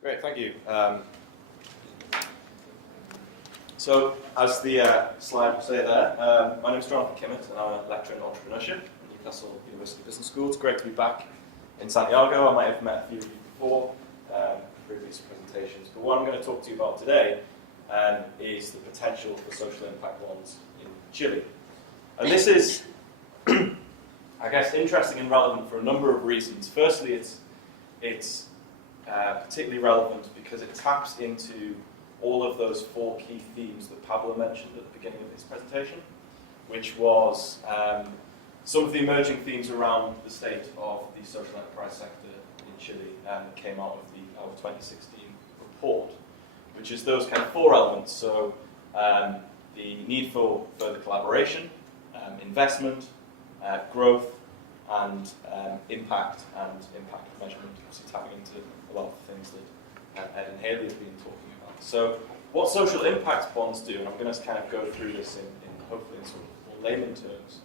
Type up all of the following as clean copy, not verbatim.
Great, thank you. So, as the slide will say there, my name is Jonathan Kimmitt, and I'm a lecturer in entrepreneurship at Newcastle University Business School. It's great to be back in Santiago. I might have met a few of you before, previous presentations. But what I'm going to talk to you about today is the potential for social impact bonds in Chile. And this is, I guess, interesting and relevant for a number of reasons. Firstly, it's particularly relevant because it taps into all of those four key themes that Pablo mentioned at the beginning of his presentation, which was some of the emerging themes around the state of the social enterprise sector in Chile that came out of our 2016 report, which is those kind of four elements. So the need for further collaboration, investment, growth, and impact measurement, obviously tapping into a lot of the things that Ed and Haley have been talking about. So what social impact bonds do, and I'm going to kind of go through this in hopefully in sort of more layman terms,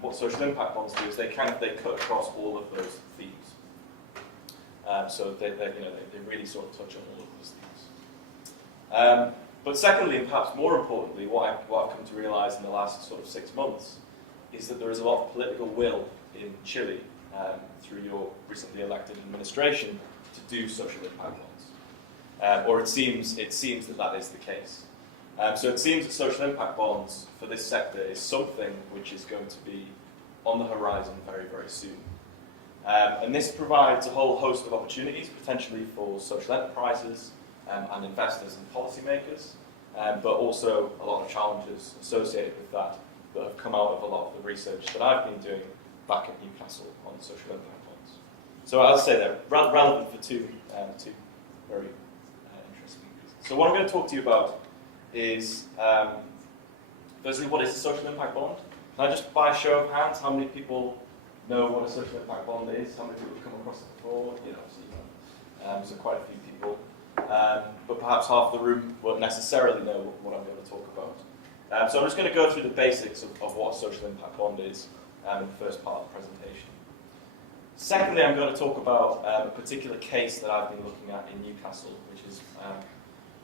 what social impact bonds do is they cut across all of those themes. So they really sort of touch on all of those themes. But secondly, and perhaps more importantly, what I've come to realise in the last sort of 6 months is that there is a lot of political will in Chile through your recently elected administration to do social impact bonds, or it seems that is the case. So it seems that social impact bonds for this sector is something which is going to be on the horizon very, very soon. And this provides a whole host of opportunities, potentially for social enterprises and investors and policymakers, but also a lot of challenges associated with that have come out of a lot of the research that I've been doing back at Newcastle on social impact bonds. So as I say, they're relevant for two very interesting reasons. So what I'm going to talk to you about is, firstly, what is a social impact bond? Can I just, by a show of hands, how many people know what a social impact bond is? How many people have come across it before? So quite a few people. But perhaps half the room won't necessarily know what I'm going to talk about. So I'm just going to go through the basics of what a social impact bond is in the first part of the presentation. Secondly, I'm going to talk about a particular case that I've been looking at in Newcastle, which is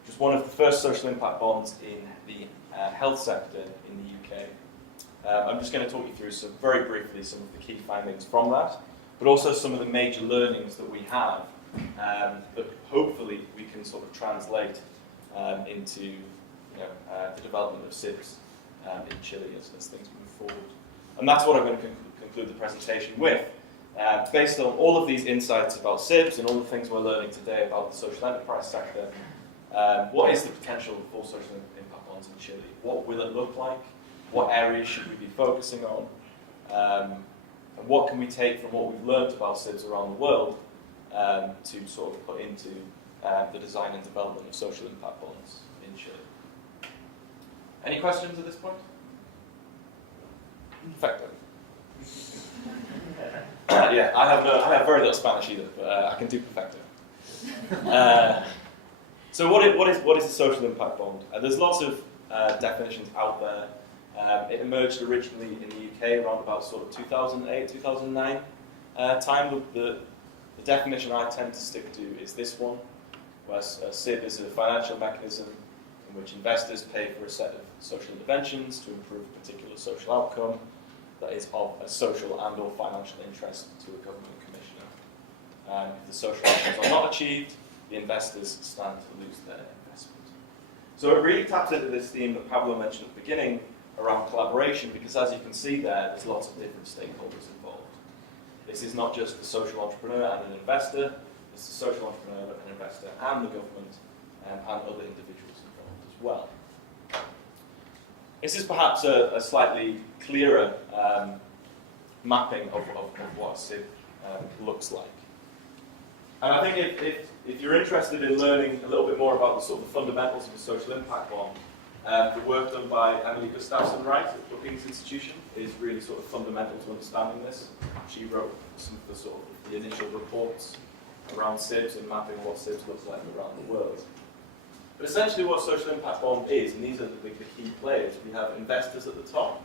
just one of the first social impact bonds in the health sector in the UK. I'm just going to talk you through very briefly some of the key findings from that, but also some of the major learnings that we have that hopefully we can sort of translate into the development of SIBs in Chile as things move forward. And that's what I'm going to conclude the presentation with. Based on all of these insights about SIBs and all the things we're learning today about the social enterprise sector, what is the potential for social impact bonds in Chile? What will it look like? What areas should we be focusing on? And what can we take from what we've learned about SIBs around the world to sort of put into the design and development of social impact bonds in Chile? Any questions at this point? Perfecto. Yeah, I have very little Spanish either, but I can do perfecto. So what is a social impact bond? There's lots of definitions out there. It emerged originally in the UK around about sort of 2008, 2009 time. The definition I tend to stick to is this one, where a SIB is a financial mechanism in which investors pay for a set of social interventions to improve a particular social outcome that is of a social and or financial interest to a government commissioner. If the social outcomes are not achieved, the investors stand to lose their investment. So it really taps into this theme that Pablo mentioned at the beginning around collaboration, because as you can see there's lots of different stakeholders involved. This is not just the social entrepreneur and an investor, it's the social entrepreneur, an investor, and the government, and other individuals involved as well. This is perhaps a slightly clearer mapping of what a SIB looks like. And I think if you're interested in learning a little bit more about the sort of fundamentals of a social impact bond, the work done by Emily Gustafsson Wright at Brookings Institution is really sort of fundamental to understanding this. She wrote some of the sort of the initial reports around SIBs and mapping what SIBs look like around the world. But essentially what a social impact bond is, and these are the key players, we have investors at the top.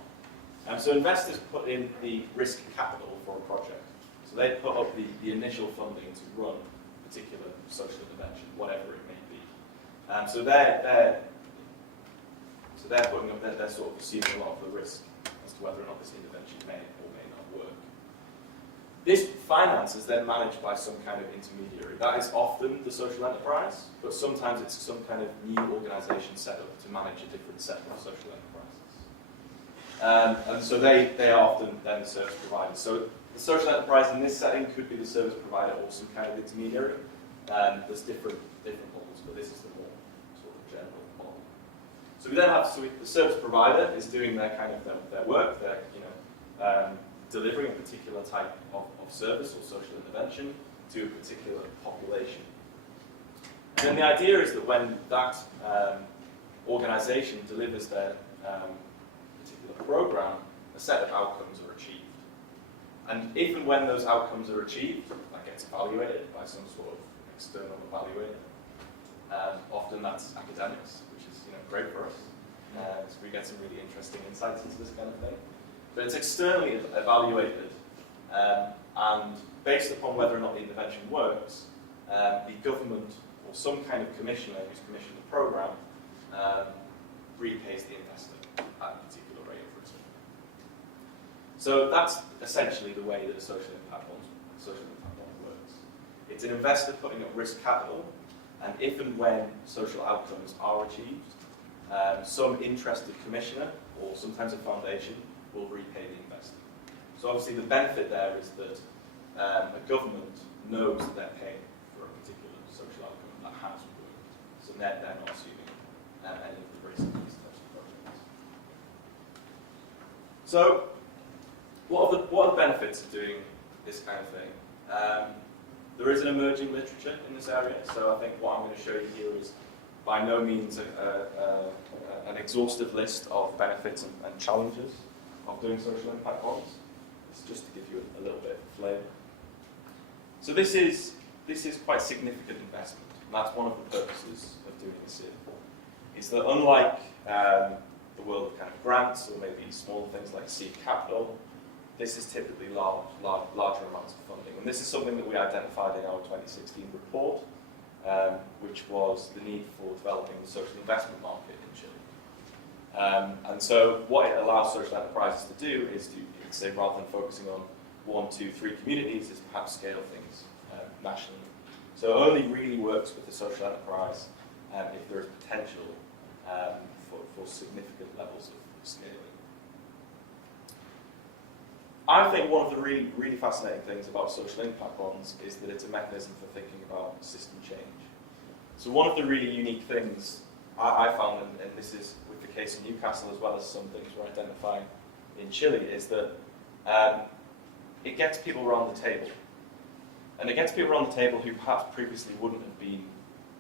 So investors put in the risk capital for a project. So they put up the initial funding to run a particular social intervention, whatever it may be. So they're putting up, they're sort of assuming a lot of the risk as to whether or not this intervention may or may not work. This finance is then managed by some kind of intermediary. That is often the social enterprise, but sometimes it's some kind of new organisation set up to manage a different set of social enterprises. And so they are often then the service providers. So the social enterprise in this setting could be the service provider or some kind of intermediary. There's different models, but this is the more sort of general model. So we then have the service provider is doing their kind of their work. They're delivering a particular type of service or social intervention to a particular population. And then the idea is that when that organisation delivers their particular program, a set of outcomes are achieved. And if and when those outcomes are achieved, that gets evaluated by some sort of external evaluator. Often that's academics, which is great for us. So we get some really interesting insights into this kind of thing. But it's externally evaluated, and based upon whether or not the intervention works, the government or some kind of commissioner who's commissioned the program repays the investor at a particular rate of return. So that's essentially the way that a social impact bond works. It's an investor putting up risk capital, and if and when social outcomes are achieved, some interested commissioner, or sometimes a foundation, will repay the investor. So obviously the benefit there is that a government knows that they're paying for a particular social outcome that has worked. So they're not assuming any of the risk of these types of projects. So what are the benefits of doing this kind of thing? There is an emerging literature in this area, so I think what I'm going to show you here is by no means an exhaustive list of benefits and challenges of doing social impact bonds. It's just to give you a little bit of flavour. So this is quite significant investment, and that's one of the purposes of doing this here. Is that unlike the world of kind of grants or maybe smaller things like seed capital, this is typically larger amounts of funding. And this is something that we identified in our 2016 report, which was the need for developing the social investment market in Chile. And so what it allows social enterprises to do is to, say, rather than focusing on 1, 2, 3 communities, is perhaps scale things nationally. So it only really works with the social enterprise if there is potential for significant levels of scaling. I think one of the really, really fascinating things about social impact bonds is that it's a mechanism for thinking about system change. So one of the really unique things I found, and this is with the case in Newcastle as well as some things we're identifying in Chile, is that it gets people around the table. And it gets people around the table who perhaps previously wouldn't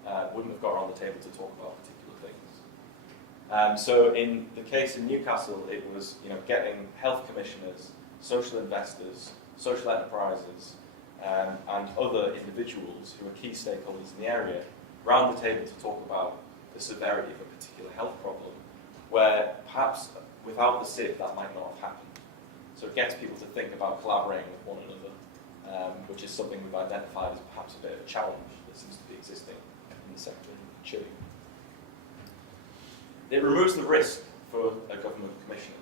have got around the table to talk about particular things. So in the case in Newcastle, it was getting health commissioners, social investors, social enterprises, and other individuals who are key stakeholders in the area round the table to talk about the severity of a particular health problem, where perhaps without the SID that might not have happened. So it gets people to think about collaborating with one another, which is something we've identified as perhaps a bit of a challenge that seems to be existing in the sector in Chile. It removes the risk for a government commissioner.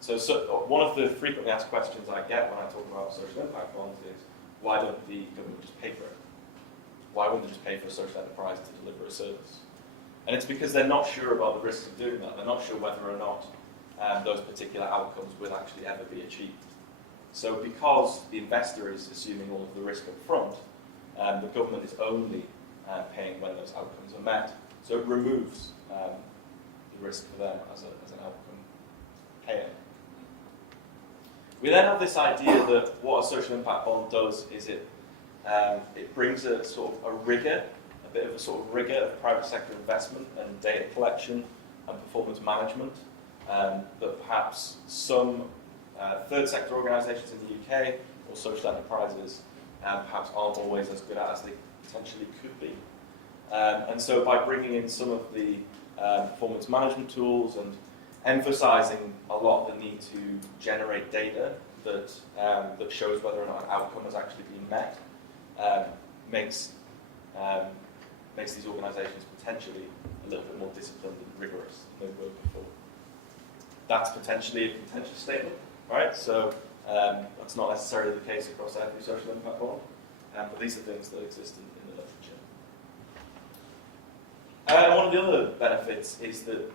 So one of the frequently asked questions I get when I talk about social impact bonds is, why don't the government just pay for it? Why wouldn't they just pay for a social enterprise to deliver a service? And it's because they're not sure about the risks of doing that. They're not sure whether or not those particular outcomes will actually ever be achieved. So because the investor is assuming all of the risk up front, the government is only paying when those outcomes are met. So it removes the risk for them as an outcome payer. We then have this idea that what a social impact bond does is it brings a sort of a rigor, a bit of a sort of rigor of private sector investment and data collection and performance management that perhaps some third sector organisations in the UK or social enterprises perhaps aren't always as good at as they potentially could be. And so by bringing in some of the performance management tools and emphasising a lot the need to generate data that shows whether or not an outcome has actually been met, makes makes these organisations potentially a little bit more disciplined and rigorous than they were before. That's potentially a contentious statement, right? So that's not necessarily the case across every social impact bond, but these are things that exist in the literature. One of the other benefits is that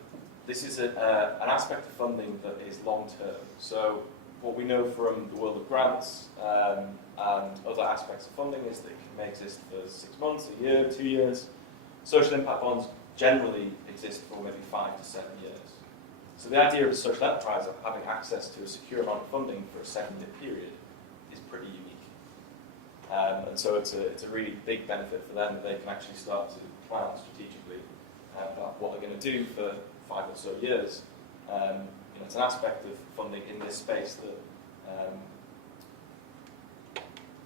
this is an aspect of funding that is long-term. So what we know from the world of grants and other aspects of funding is that it may exist for 6 months, a year, 2 years. Social impact bonds generally exist for maybe 5 to 7 years. So the idea of a social enterprise of having access to a secure amount of funding for a 7-year period is pretty unique. And so it's a really big benefit for them that they can actually start to plan strategically about what they're going to do for 5 or so years. It's an aspect of funding in this space that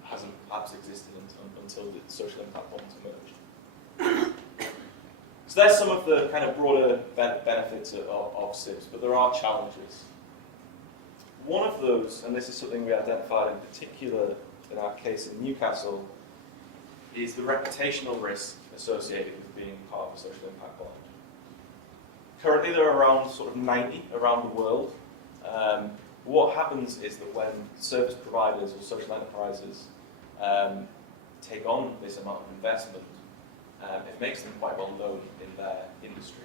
hasn't perhaps existed until the social impact bonds emerged. So there's some of the kind of broader benefits of SIBs, but there are challenges. One of those, and this is something we identified in particular in our case in Newcastle, is the reputational risk associated with being part of a social impact bond. Currently there are around sort of 90 around the world. What happens is that when service providers or social enterprises take on this amount of investment, it makes them quite well known in their industry.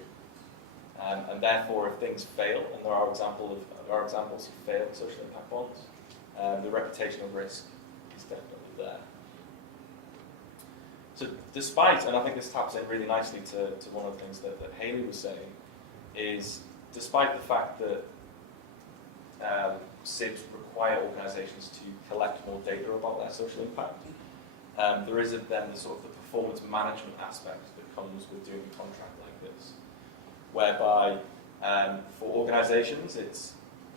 And therefore, if things fail, and there are examples of failed social impact bonds, the reputational risk is definitely there. So despite, and I think this taps in really nicely to one of the things that Hayley was saying, is despite the fact that SIBs require organisations to collect more data about their social impact, there isn't then the sort of the performance management aspect that comes with doing a contract like this, whereby for organisations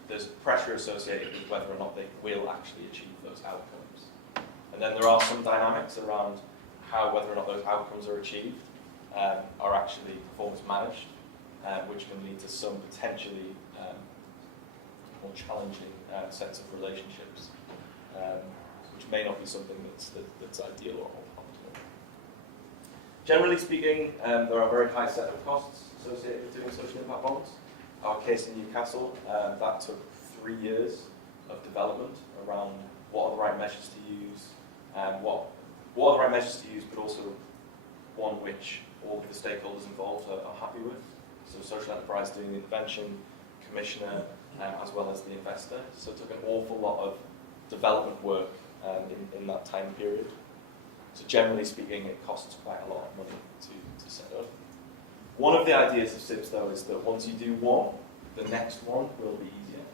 there's pressure associated with whether or not they will actually achieve those outcomes. And then there are some dynamics around whether or not those outcomes are achieved are actually performance managed, which can lead to some potentially more challenging sets of relationships, which may not be something that's ideal or optimal. Generally speaking, there are a very high set of costs associated with doing social impact bonds. Our case in Newcastle, that took 3 years of development around what are the right measures to use, what are the right measures to use, but also one which all of the stakeholders involved are happy with. So social enterprise doing the intervention, commissioner, as well as the investor. So it took an awful lot of development work in that time period. So generally speaking, it costs quite a lot of money to set up. One of the ideas of SIBs, though, is that once you do one, the next one will be easier.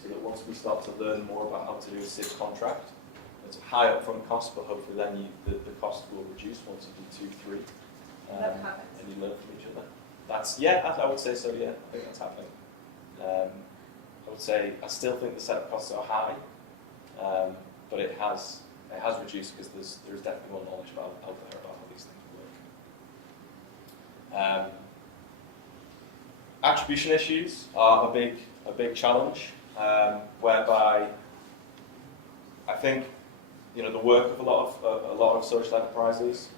So that once we start to learn more about how to do a SIB contract, it's a high upfront cost, but hopefully then the cost will reduce once you do 2, 3. That happens. And you learn from each other. I would say so, yeah. I think that's happening. I would say I still think the setup costs are high, but it has reduced because there's definitely more knowledge out there about how these things work. Attribution issues are a big challenge, whereby I think the work of a lot of social enterprises,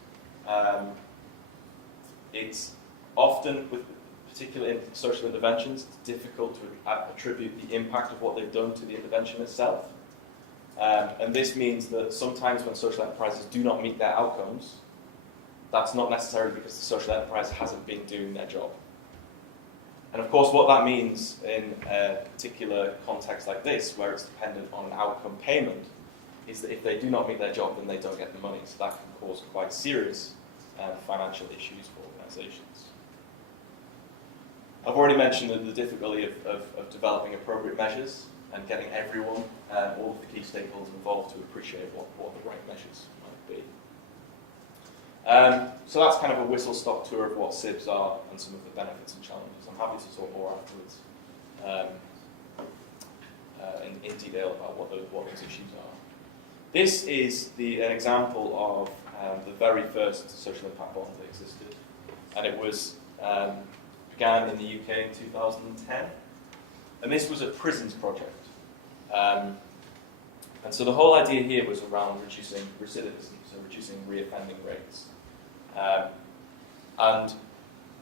it's often with particular social interventions, it's difficult to attribute the impact of what they've done to the intervention itself. And this means that sometimes when social enterprises do not meet their outcomes, that's not necessarily because the social enterprise hasn't been doing their job. And of course, what that means in a particular context like this, where it's dependent on an outcome payment, is that if they do not meet their job, then they don't get the money. So that can cause quite serious financial issues for organisations. I've already mentioned the difficulty of developing appropriate measures and getting everyone, all of the key stakeholders involved to appreciate what the right measures might be. So that's kind of a whistle-stop tour of what SIBs are and some of the benefits and challenges. I'm happy to talk more afterwards in detail about what those issues are. This is an example of the very first social impact bond that existed, and it was began in the UK in 2010, and this was a prisons project. And so the whole idea here was around reducing recidivism, so reducing reoffending rates. And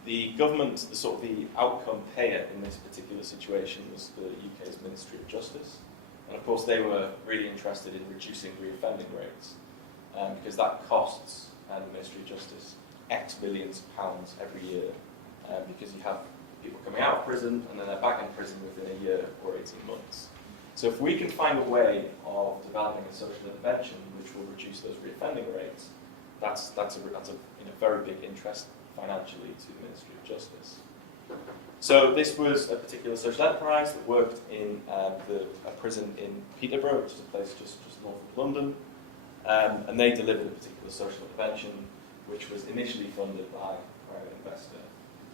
the government, the sort of the outcome payer in this particular situation was the UK's Ministry of Justice. And of course they were really interested in reducing reoffending rates because that costs the Ministry of Justice X billions of pounds every year because you have people coming out of prison and then they're back in prison within a year or 18 months. So if we can find a way of developing a social intervention which will reduce those reoffending rates, that's a very big interest financially to the Ministry of Justice. So this was a particular social enterprise that worked in a prison in Peterborough, which is a place just north of London, and they delivered a particular social intervention which was initially funded by a private investor,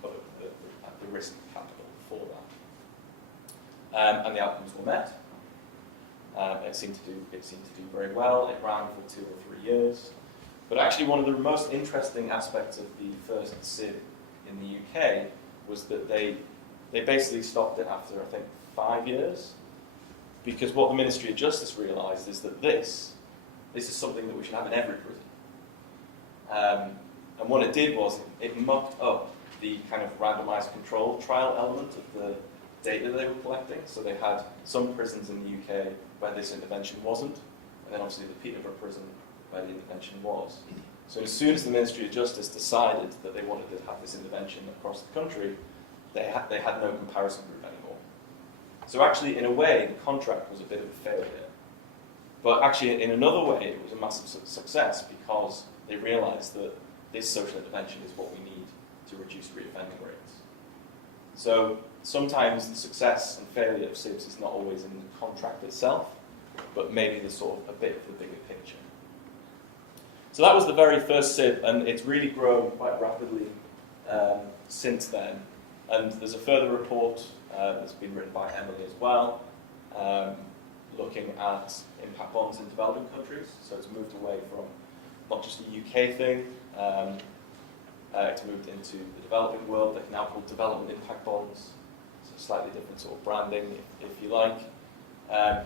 but at the risk of capital for that. And the outcomes were met. It seemed to do very well. It ran for 2 or 3 years. But actually one of the most interesting aspects of the first SIB in the UK was that they basically stopped it after, I think, 5 years. Because what the Ministry of Justice realised is that this is something that we should have in every prison. And what it did was it mucked up the kind of randomised control trial element of the data they were collecting. So they had some prisons in the UK where this intervention wasn't, and then obviously the Peterborough prison where the intervention was. So as soon as the Ministry of Justice decided that they wanted to have this intervention across the country, they had no comparison group anymore. So actually, in a way, the contract was a bit of a failure. But actually, in another way, it was a massive success because they realised that this social intervention is what we need to reduce reoffending rates. So sometimes the success and failure of SIBs is not always in the contract itself, but maybe the sort of a bit of the bigger picture. So that was the very first SIB, and it's really grown quite rapidly since then. And there's a further report that's been written by Emily as well, looking at impact bonds in developing countries. So it's moved away from not just a UK thing, it's moved into the developing world. They're now called development impact bonds. So slightly different sort of branding, if you like.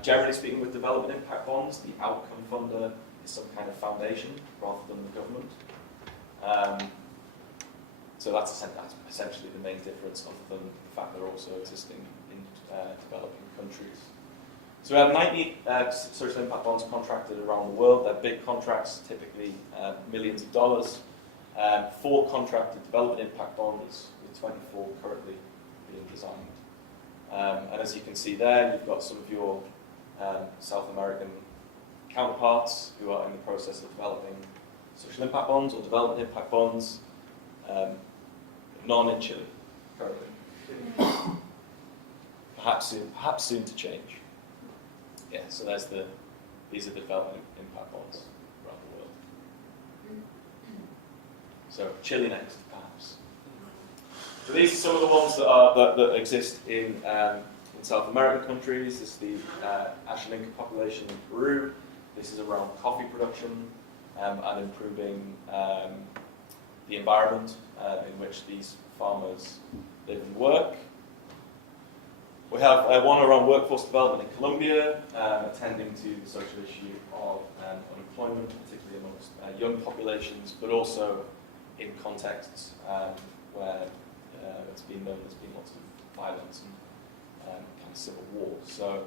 Generally speaking, with development impact bonds, the outcome funder is some kind of foundation rather than the government. So that's essentially the main difference, other than the fact they're also existing in developing countries. So we have 90 social impact bonds contracted around the world. They're big contracts, typically millions of dollars. 4 contracted development impact bonds, with 24 currently being designed. And as you can see there, you've got some of your South American counterparts who are in the process of developing social impact bonds or development impact bonds. None in Chile currently. Perhaps soon to change. Yeah, so these are the development impact bonds around the world. So Chile next, perhaps. So these are some of the ones that exist in South American countries. This is the Ashaninka population in Peru. This is around coffee production and improving the environment in which these farmers live and work. We have one around workforce development in Colombia, attending to the social issue of unemployment, particularly amongst young populations, but also in contexts where it's been known there's been lots of violence and kind of civil war. So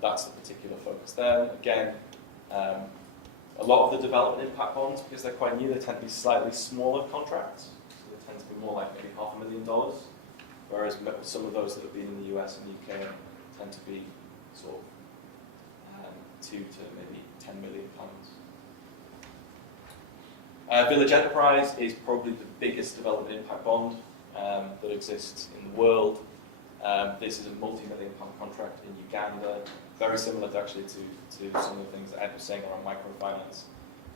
that's the particular focus there. Again, a lot of the development impact bonds, because they're quite new, they tend to be slightly smaller contracts. So they tend to be more like maybe $500,000, whereas some of those that have been in the US and UK tend to be sort of 2 to maybe 10 million pounds. Village Enterprise is probably the biggest development impact bond that exists in the world. This is a multi-million-pound contract in Uganda, very similar actually to some of the things that Ed was saying around microfinance.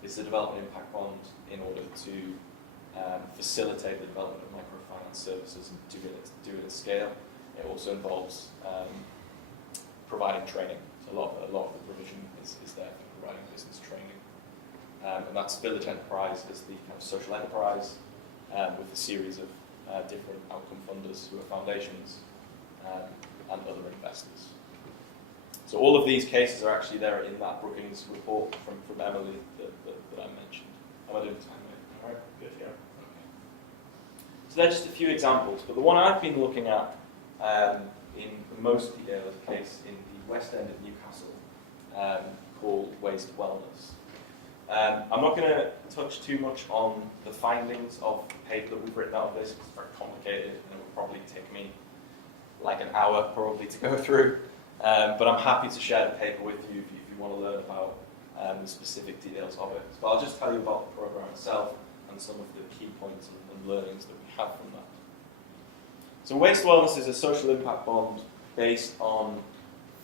It's a development impact bond in order to facilitate the development of microfinance services and do it at scale. It also involves providing training. So a lot of the provision is there for providing business training. And that's Village Enterprise as the kind of social enterprise with a series of different outcome funders who are foundations and other investors. So all of these cases are actually there in that Brookings report from Emily that I mentioned. Am I doing time? Right, good, yeah. Okay. So they're just a few examples, but the one I've been looking at in most detail is a case in the West End of Newcastle called Waste Wellness. I'm not going to touch too much on the findings of the paper that we've written out of this, because it's very complicated and it will probably take me like an hour probably to go through. But I'm happy to share the paper with you if you want to learn about the specific details of it. But I'll just tell you about the program itself and some of the key points and learnings that we have from that. So Waste Wellness is a social impact bond based on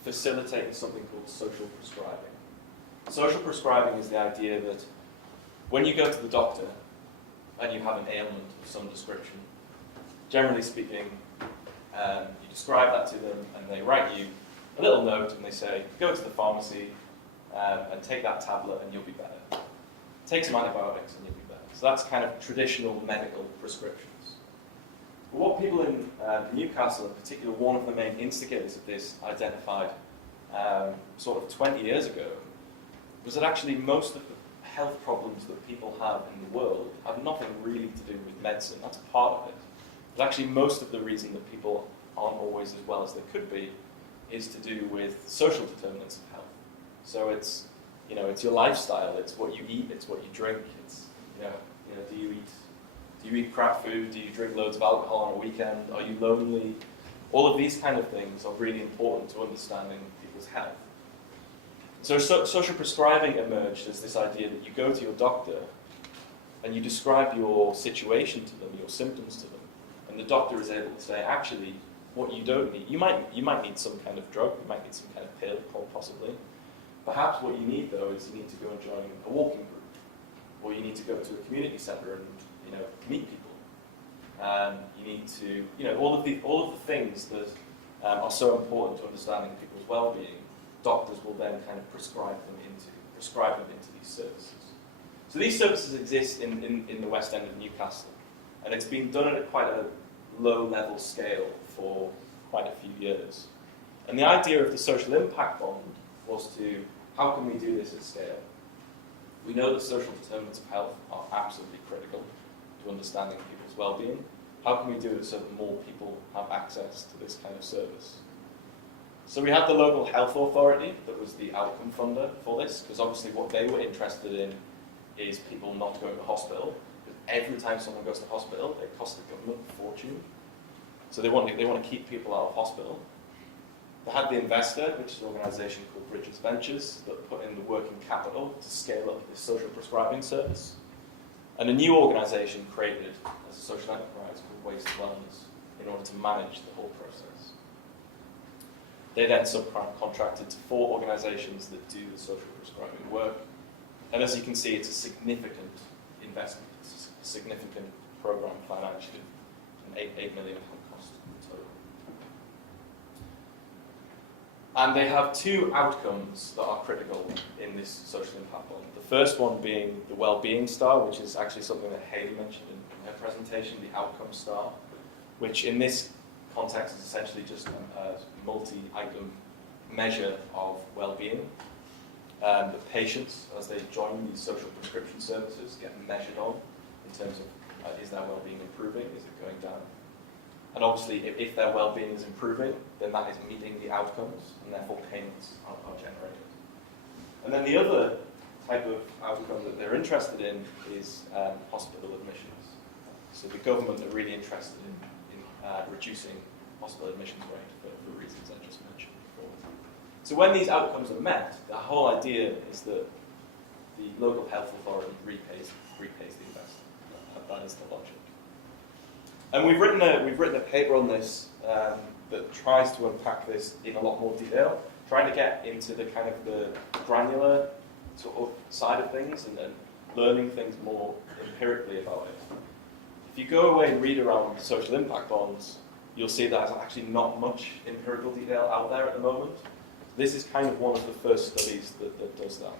facilitating something called social prescribing. Social prescribing is the idea that when you go to the doctor and you have an ailment of some description, generally speaking, you describe that to them and they write you a little note and they say, go to the pharmacy and take that tablet and you'll be better. Take some antibiotics and you'll be better. So that's kind of traditional medical prescriptions. But what people in Newcastle, in particular, one of the main instigators of this, identified sort of 20 years ago, was that actually most of the health problems that people have in the world have nothing really to do with medicine. That's part of it. But actually most of the reason that people aren't always as well as they could be is to do with social determinants of health. So it's, it's your lifestyle, it's what you eat, it's what you drink, it's, do you eat crap food, do you drink loads of alcohol on a weekend, are you lonely? All of these kind of things are really important to understanding people's health. So social prescribing emerged as this idea that you go to your doctor and you describe your situation to them, your symptoms to them, and the doctor is able to say, actually, what you don't need, you might need some kind of drug, you might need some kind of pill, possibly. Perhaps what you need, though, is you need to go and join a walking group, or you need to go to a community centre and meet people. You need to, all of the things that are so important to understanding people's well-being. Doctors will then kind of prescribe them into these services. So these services exist in the West End of Newcastle, and it's been done at quite a low-level scale for quite a few years. And the idea of the social impact bond was to, how can we do this at scale? We know that social determinants of health are absolutely critical to understanding people's well-being. How can we do it so that more people have access to this kind of service? So we had the local health authority that was the outcome funder for this, because obviously what they were interested in is people not going to hospital. Because every time someone goes to hospital, it costs the government a fortune. So they want to keep people out of hospital. They had the investor, which is an organisation called Bridges Ventures, that put in the working capital to scale up this social prescribing service. And a new organisation created as a social enterprise called Waste Wellness in order to manage the whole process. They then subcontracted to 4 organisations that do the social prescribing work. And as you can see, it's a significant investment. It's a significant programme financially, an £8 million cost in total. And they have 2 outcomes that are critical in this social impact bond. The first one being the well-being star, which is actually something that Hayley mentioned in her presentation, the outcome star, which in this context is essentially just a multi-item measure of well-being. The patients, as they join these social prescription services, get measured on in terms of is their well-being improving, is it going down? And obviously, if their well-being is improving, then that is meeting the outcomes, and therefore payments are generated. And then the other type of outcome that they're interested in is hospital admissions. So the government are really interested in reducing hospital admissions rate for reasons I just mentioned before. So when these outcomes are met, the whole idea is that the local health authority repays the investor. That is the logic. And we've written a paper on this that tries to unpack this in a lot more detail, trying to get into the kind of the granular sort of side of things and learning things more empirically about it. If you go away and read around social impact bonds, you'll see that there's actually not much empirical detail out there at the moment. This is kind of one of the first studies that does that.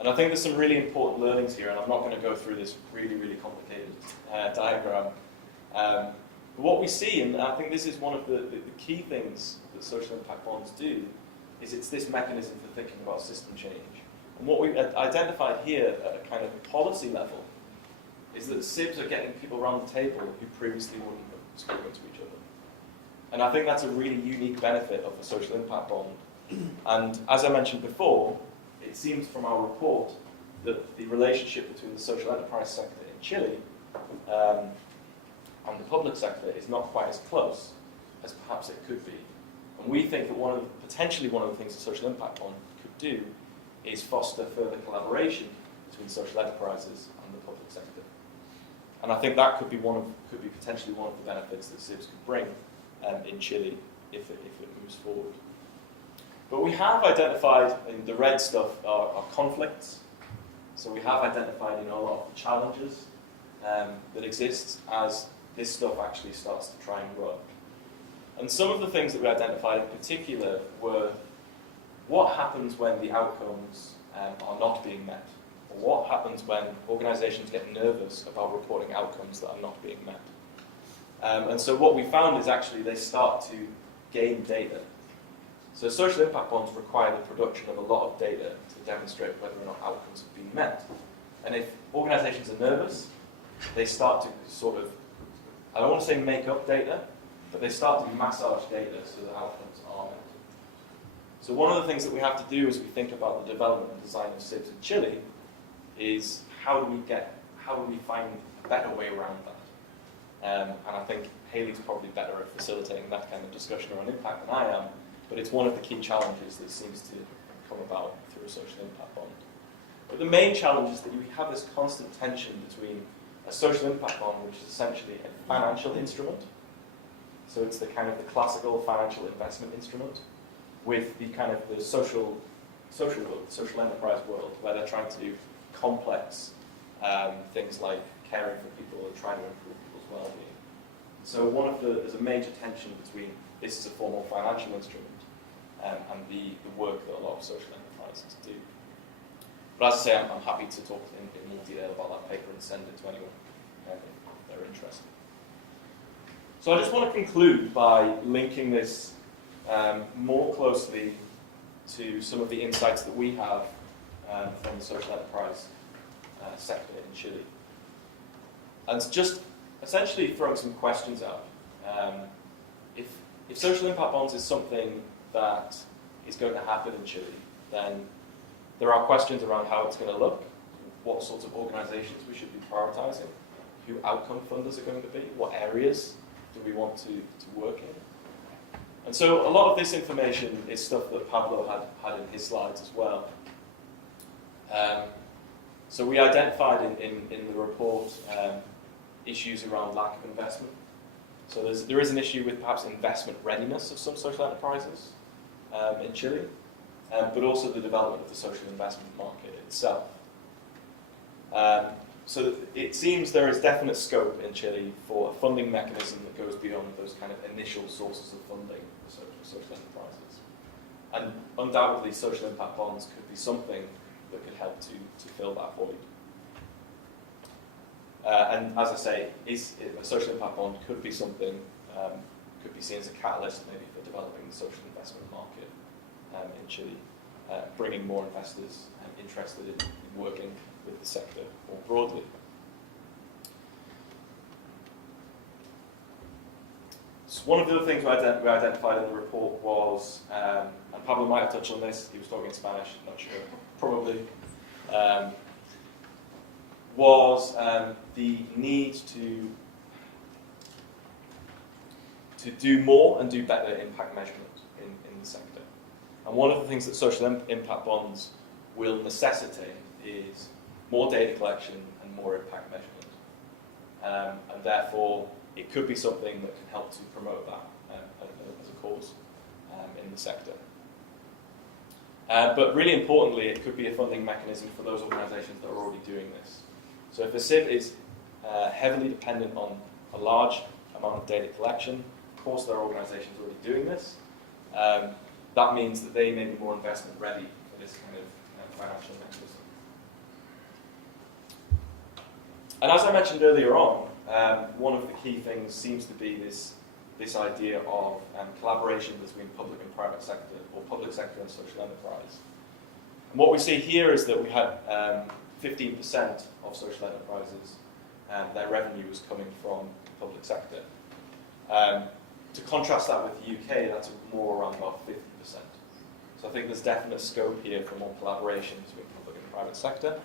And I think there's some really important learnings here, and I'm not going to go through this really, really complicated diagram. But what we see, and I think this is one of the key things that social impact bonds do, is it's this mechanism for thinking about system change. And what we've identified here at a kind of policy level is that SIBs are getting people around the table who previously wouldn't have spoken to each other. And I think that's a really unique benefit of the social impact bond. And as I mentioned before, it seems from our report that the relationship between the social enterprise sector in Chile and the public sector is not quite as close as perhaps it could be. And we think that potentially one of the things the social impact bond could do is foster further collaboration between social enterprises and the public sector. And I think that could be potentially one of the benefits that SIBs could bring in Chile if it moves forward. But we have identified, in the red stuff, are conflicts. So we have identified a lot of the challenges that exist as this stuff actually starts to try and run. And some of the things that we identified in particular were what happens when the outcomes are not being met, or what happens when organizations get nervous about reporting outcomes that are not being met. And so what we found is actually they start to gain data. So social impact bonds require the production of a lot of data to demonstrate whether or not outcomes have been met. And if organizations are nervous, they start to sort of, I don't want to say make up data, but they start to massage data so that outcomes are met. So one of the things that we have to do as we think about the development and design of SIBs in Chile is how do we find a better way around that? And I think Haley's probably better at facilitating that kind of discussion around impact than I am, but it's one of the key challenges that seems to come about through a social impact bond. But the main challenge is that we have this constant tension between a social impact bond, which is essentially a financial instrument, so it's the kind of the classical financial investment instrument, with the kind of the social world, social enterprise world, where they're trying to do complex things like caring for people and trying to improve people's well-being. So there's a major tension between this is a formal financial instrument and the work that a lot of social enterprises do. But as I say, I'm happy to talk in more detail about that paper and send it to anyone if they're interested. So I just want to conclude by linking this more closely to some of the insights that we have from the social enterprise sector in Chile. And just essentially throwing some questions out. If social impact bonds is something that is going to happen in Chile, then there are questions around how it's going to look, what sorts of organizations we should be prioritizing, who outcome funders are going to be, what areas do we want to work in. And so a lot of this information is stuff that Pablo had in his slides as well. So we identified in the report issues around lack of investment. So there is an issue with perhaps investment readiness of some social enterprises in Chile, but also the development of the social investment market itself. So it seems there is definite scope in Chile for a funding mechanism that goes beyond those kind of initial sources of funding for social enterprises. And undoubtedly, social impact bonds could be something that could help to fill that void. And as I say, a social impact bond could be something, could be seen as a catalyst maybe for developing the social investment market in Chile, bringing more investors interested in working with the sector more broadly. So one of the other things we identified in the report was, and Pablo might have touched on this, he was talking in Spanish, not sure, probably, was the need to do more and do better impact measurement in the sector. And one of the things that social impact bonds will necessitate is more data collection and more impact measurement. And therefore, it could be something that can help to promote that as a cause in the sector. But really importantly, it could be a funding mechanism for those organizations that are already doing this. So if a SIB is heavily dependent on a large amount of data collection, of course there are organizations already doing this, that means that they may be more investment ready for this kind of financial mechanism. And as I mentioned earlier on, one of the key things seems to be this idea of collaboration between public and private sector, or public sector and social enterprise. And what we see here is that we had 15% of social enterprises their revenue was coming from the public sector. To contrast that with the UK, that's more around about 50%. So I think there's definite scope here for more collaboration between public and private sector.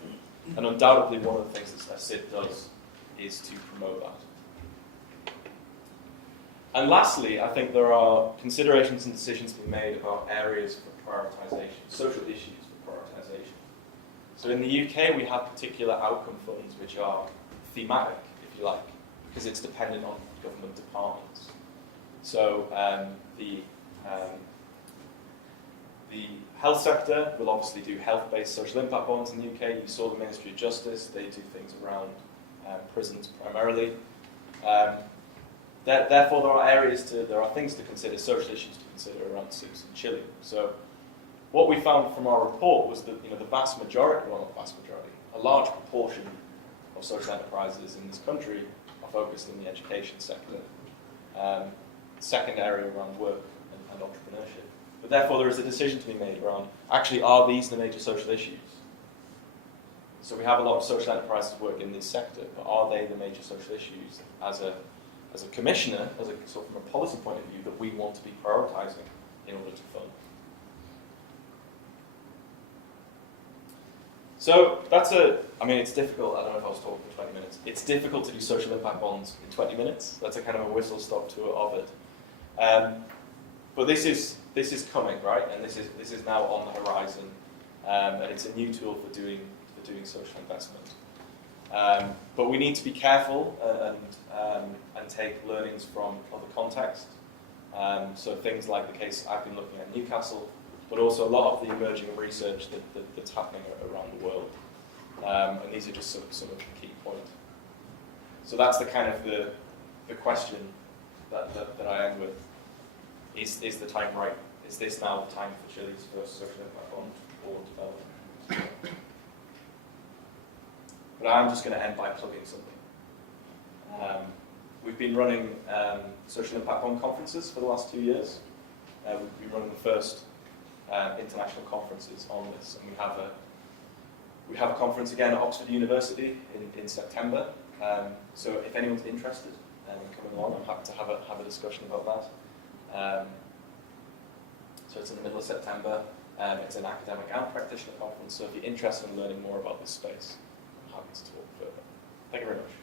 And undoubtedly one of the things that SID does is to promote that. And lastly, I think there are considerations and decisions to be made about areas for prioritisation, social issues for prioritisation. So in the UK, we have particular outcome funds which are thematic, if you like, because it's dependent on government departments. So the health sector will obviously do health-based social impact bonds in the UK. You saw the Ministry of Justice, they do things around prisons primarily. Therefore, there are things to consider, social issues to consider around SIPs in Chile. So what we found from our report was that the vast majority, well not vast majority, a large proportion of social enterprises in this country are focused in the education sector. Second area around work and entrepreneurship. But therefore there is a decision to be made around, actually, are these the major social issues? So we have a lot of social enterprises work in this sector, but are they the major social issues as a commissioner, as a sort of from a policy point of view, that we want to be prioritising in order to fund? So it's difficult. I don't know if I was talking for 20 minutes. It's difficult to do social impact bonds in 20 minutes. That's a kind of a whistle-stop tour of it. But this is coming, right? And this is now on the horizon, and it's a new tool for doing social investment. But we need to be careful and take learnings from other contexts. So things like the case I've been looking at Newcastle, but also a lot of the emerging research that's happening around the world. And these are just some of the key points. So that's the kind of the question that I end with. Is the time right? Is this now the time for Chile's first social impact bond or development? But I'm just going to end by plugging something. We've been running social impact bond conferences for the last 2 years. We've been running the first international conferences on this, and we have a conference again at Oxford University in September. So if anyone's interested in coming along, I'm happy to have a discussion about that. So it's in the middle of September. It's an academic and practitioner conference, so if you're interested in learning more about this space, I'm happy to talk further. Thank you very much.